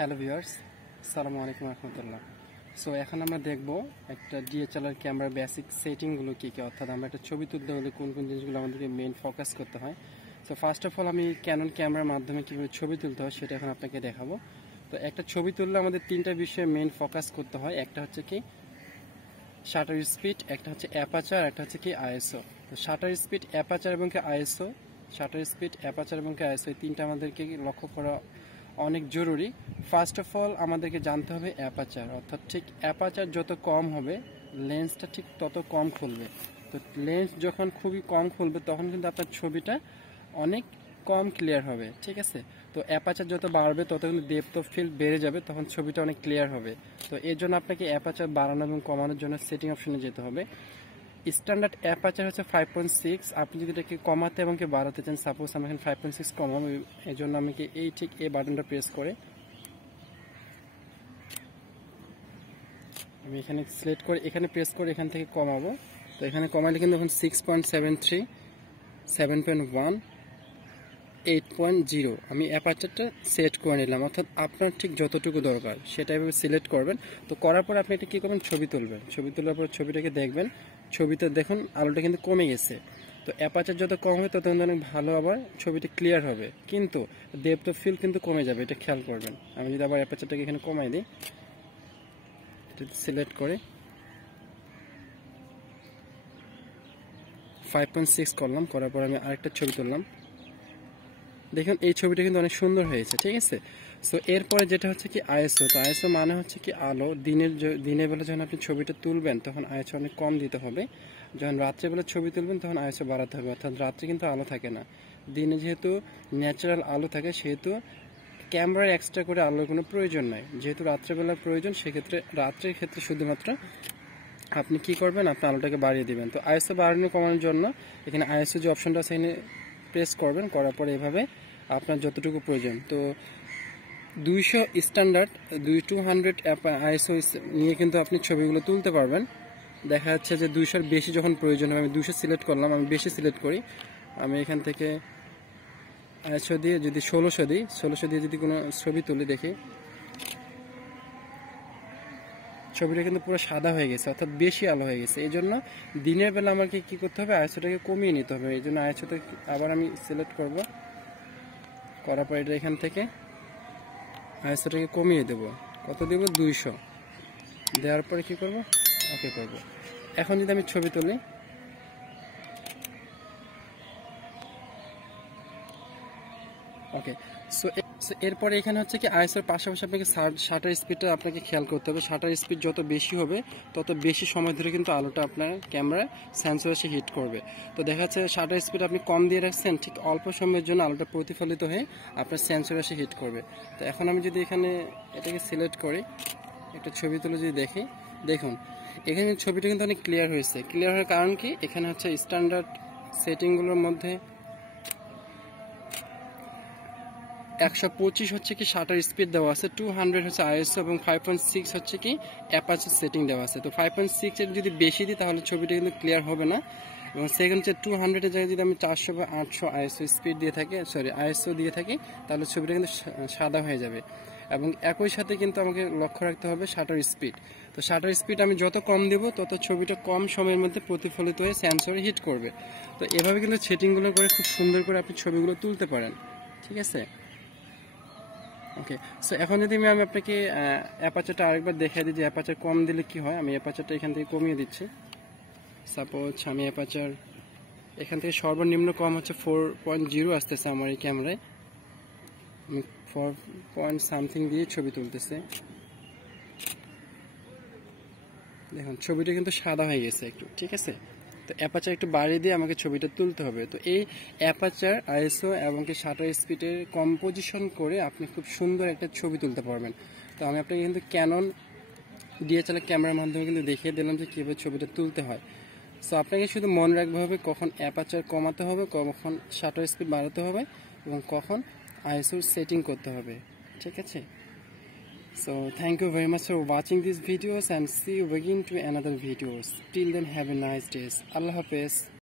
Hello viewers, আসসালামু আলাইকুম রহমতুল্লাহ। So এখন আমরা দেখব একটা ডিএসএলআর ক্যামেরার বেসিক সেটিংগুলো কী কী, অর্থাৎ আমরা একটা ছবি তুলতে হলে কোন কোন জিনিসগুলো আমাদেরকে মেইন ফোকাস করতে হয়। সো ফার্স্ট অফ অল আমি ক্যানন ক্যামেরার মাধ্যমে কীভাবে ছবি তুলতে হয় সেটা এখন আপনাকে দেখাবো। তো একটা ছবি তুললে আমাদের তিনটা বিষয়ে মেইন ফোকাস করতে হয়। একটা হচ্ছে কি শাটার স্পিড, একটা হচ্ছে অ্যাপাচার, একটা হচ্ছে কি আইএসও। তো শাটার স্পিড, অ্যাপাচার এবং কি আইএসও, শাটার স্পিড, অ্যাপাচার এবং কি আইএসও, এই তিনটা আমাদেরকে লক্ষ্য করা অনেক জরুরি। ফার্স্ট অফ অল আমাদেরকে জানতে হবে অ্যাপাচার, অর্থাৎ ঠিক অ্যাপাচার যত কম হবে লেন্সটা ঠিক তত কম খুলবে। তো লেন্স যখন খুবই কম খুলবে তখন কিন্তু আপনার ছবিটা অনেক কম ক্লিয়ার হবে, ঠিক আছে। তো অ্যাপাচার যত বাড়বে তত কিন্তু ডেপথ অফ ফিল্ড বেড়ে যাবে, তখন ছবিটা অনেক ক্লিয়ার হবে। তো এর জন্য আপনাকে অ্যাপাচার বাড়ানো এবং কমানোর জন্য সেটিং অপশনে যেতে হবে। স্ট্যান্ডার্ড অ্যাপাচার হচ্ছে 5.6। আপনি যদি এটাকে কমাতে এবং বাড়াতে চান, সাপোজ আমি এখানে 5.6 কমাবো, এই জন্য আমি এই ঠিক এই বাটনটা প্রেস করে আমি এখানে সিলেক্ট করে এখানে প্রেস করে এখান থেকে কমাবো। তো এখানে কমালে কিন্তু এখন 6.73, 7.1, 8.0 আমি অ্যাপারচারটা সেট করে নিলাম, অর্থাৎ আপনার ঠিক যতটুকু দরকার সেটা এভাবে সিলেক্ট করবেন। তো করার পর আপনি এটা কী করবেন, ছবি তুলবেন। ছবি তোলার পর ছবিটাকে দেখবেন, ছবিতে দেখুন আলোটা কিন্তু কমে গেছে। তো অ্যাপারচার যত কম হবে তত কিন্তু অনেক ভালো আবার ছবিটা ক্লিয়ার হবে, কিন্তু ডেপথ অফ ফিল্ড কিন্তু কমে যাবে, এটা খেয়াল করবেন। আমি যদি আবার অ্যাপারচারটাকে এখানে কমাই দিই, সিলেক্ট করে 5.6 করলাম, করার পর আমি আরেকটা ছবি তুললাম। দেখুন এই ছবিটা কিন্তু অনেক সুন্দর হয়েছে, ঠিক আছে। সো এরপরে যেটা হচ্ছে কি আইএসও। তো আইএসও মানে হচ্ছে কি আলো। দিনের বেলা যখন আপনি ছবিটা তুলবেন তখন আইএসও অনেক কম দিতে হবে। যখন রাত্রেবেলা ছবি তুলবেন তখন আইএসও বাড়াতে হবে, অর্থাৎ রাত্রে কিন্তু আলো থাকে না। দিনে যেহেতু ন্যাচারাল আলো থাকে সেহেতু ক্যামেরার এক্সট্রা করে আলোর কোনো প্রয়োজন নাই। যেহেতু রাত্রেবেলার প্রয়োজন, সেক্ষেত্রে রাত্রের ক্ষেত্রে শুধুমাত্র আপনি কি করবেন, আপনি আলোটাকে বাড়িয়ে দিবেন। তো আইএসও বাড়ানো কমানোর জন্য এখানে আইএসও যে অপশনটা আছে এখানে প্রেস করবেন, করার পরে এভাবে আপনার যতটুকু প্রয়োজন। তো 200 স্ট্যান্ডার্ড 200 আইএসও নিয়ে কিন্তু আপনি ছবিগুলো তুলতে পারবেন। দেখা যাচ্ছে যে 200-র বেশি যখন প্রয়োজন হবে, আমি 200 সিলেক্ট করলাম, আমি বেশি সিলেক্ট করি। আমি এখান থেকে আইএসও দিয়ে যদি 1600 দিই, 1600 দিয়ে যদি কোনো ছবি তুলে দেখি, ছবিটা কিন্তু পুরো সাদা হয়ে গেছে, অর্থাৎ বেশি আলো হয়ে গেছে। এই জন্য দিনের বেলা আমাকে কি করতে হবে, আইএসওটাকে কমিয়ে নিতে হবে। এই জন্য আইএসওটা আবার আমি সিলেক্ট করব, করার পর এটা এখান থেকে আইএসওটাকে কমিয়ে দেব। কত দেব, 200 দেওয়ার পরে কি করব, ওকে করব। এখন যদি আমি ছবি তুলি, ওকে। সো এরপরে এখানে হচ্ছে কি আইএসওর পাশাপাশি আপনাকে শাটার স্পিডটা আপনাকে খেয়াল করতে হবে। শাটার স্পিড যত বেশি হবে তত বেশি সময় ধরে কিন্তু আলোটা আপনার ক্যামেরায় সেন্সর এসে হিট করবে। তো দেখা যাচ্ছে শাটার স্পিড আপনি কম দিয়ে রাখছেন, ঠিক অল্প সময়ের জন্য আলোটা প্রতিফলিত হয়ে আপনার সেন্সর এসে হিট করবে। তো এখন আমি যদি এখানে এটাকে সিলেক্ট করি, একটা ছবি তুলে যদি দেখি, দেখুন এখানে ছবিটা কিন্তু অনেক ক্লিয়ার হয়েছে। ক্লিয়ার হওয়ার কারণ কি, এখানে হচ্ছে স্ট্যান্ডার্ড সেটিংগুলোর মধ্যে 125 হচ্ছে কি শাটার স্পিড দেওয়া আছে, 200 হচ্ছে আইএসও এবং 5.6 হচ্ছে কি অ্যাপারচার সেটিং দেওয়া আছে। তো 5.6 এর যদি বেশি দিই তাহলে ছবিটা কিন্তু ক্লিয়ার হবে না। এবং সেকেন্ড হচ্ছে 200 এর জায়গায় যদি আমি 400 বা 800 আইএসও স্পিড দিয়ে থাকি, আইএসও দিয়ে থাকি, তাহলে ছবিটা কিন্তু সাদা হয়ে যাবে। এবং একই সাথে কিন্তু আমাকে লক্ষ্য রাখতে হবে শাটার স্পিড। তো শাটার স্পিড আমি যত কম দেব তত ছবিটা কম সময়ের মধ্যে প্রতিফলিত হয়ে সেন্সরে হিট করবে। তো এভাবে কিন্তু সেটিংগুলো করে খুব সুন্দর করে আপনি ছবিগুলো তুলতে পারেন, ঠিক আছে। ওকে। সো এখন যদি আমি আপনাকে অ্যাপারচারটা আরেকবার দেখাই দিই যে অ্যাপারচার কম দিলে কি হয়। আমি অ্যাপারচারটা এখান থেকে কমিয়ে দিচ্ছি। সাপোজ আমি অ্যাপারচার এখান থেকে সর্বনিম্ন কম হচ্ছে 4.0 আসতেছে আমার এই ক্যামেরায়। আমি 4 পয়েন্ট সামথিং দিয়ে ছবি তুলতেছে। দেখুন ছবিটা কিন্তু সাদা হয়ে গেছে একটু, ঠিক আছে। তো অ্যাপারচার একটু বাড়িয়ে দিয়ে আমাকে ছবিটা তুলতে হবে। তো এই অ্যাপারচার, আইএসও এবং কি শাটার স্পিডের কম্পোজিশন করে আপনি খুব সুন্দর একটা ছবি তুলতে পারবেন। তো আমি আপনাকে কিন্তু ক্যানন ডিএসএলআর ক্যামেরার মাধ্যমে কিন্তু দেখিয়ে দিলাম যে কীভাবে ছবিটা তুলতে হয়। সো আপনাকে শুধু মনে রাখতে হবে কখন অ্যাপারচার কমাতে হবে, কখন শাটার স্পিড বাড়াতে হবে এবং কখন আইএসও সেটিং করতে হবে, ঠিক আছে। So thank you very much for watching these videos and see you again to another videos. Till then have a nice day. Allah Hafiz.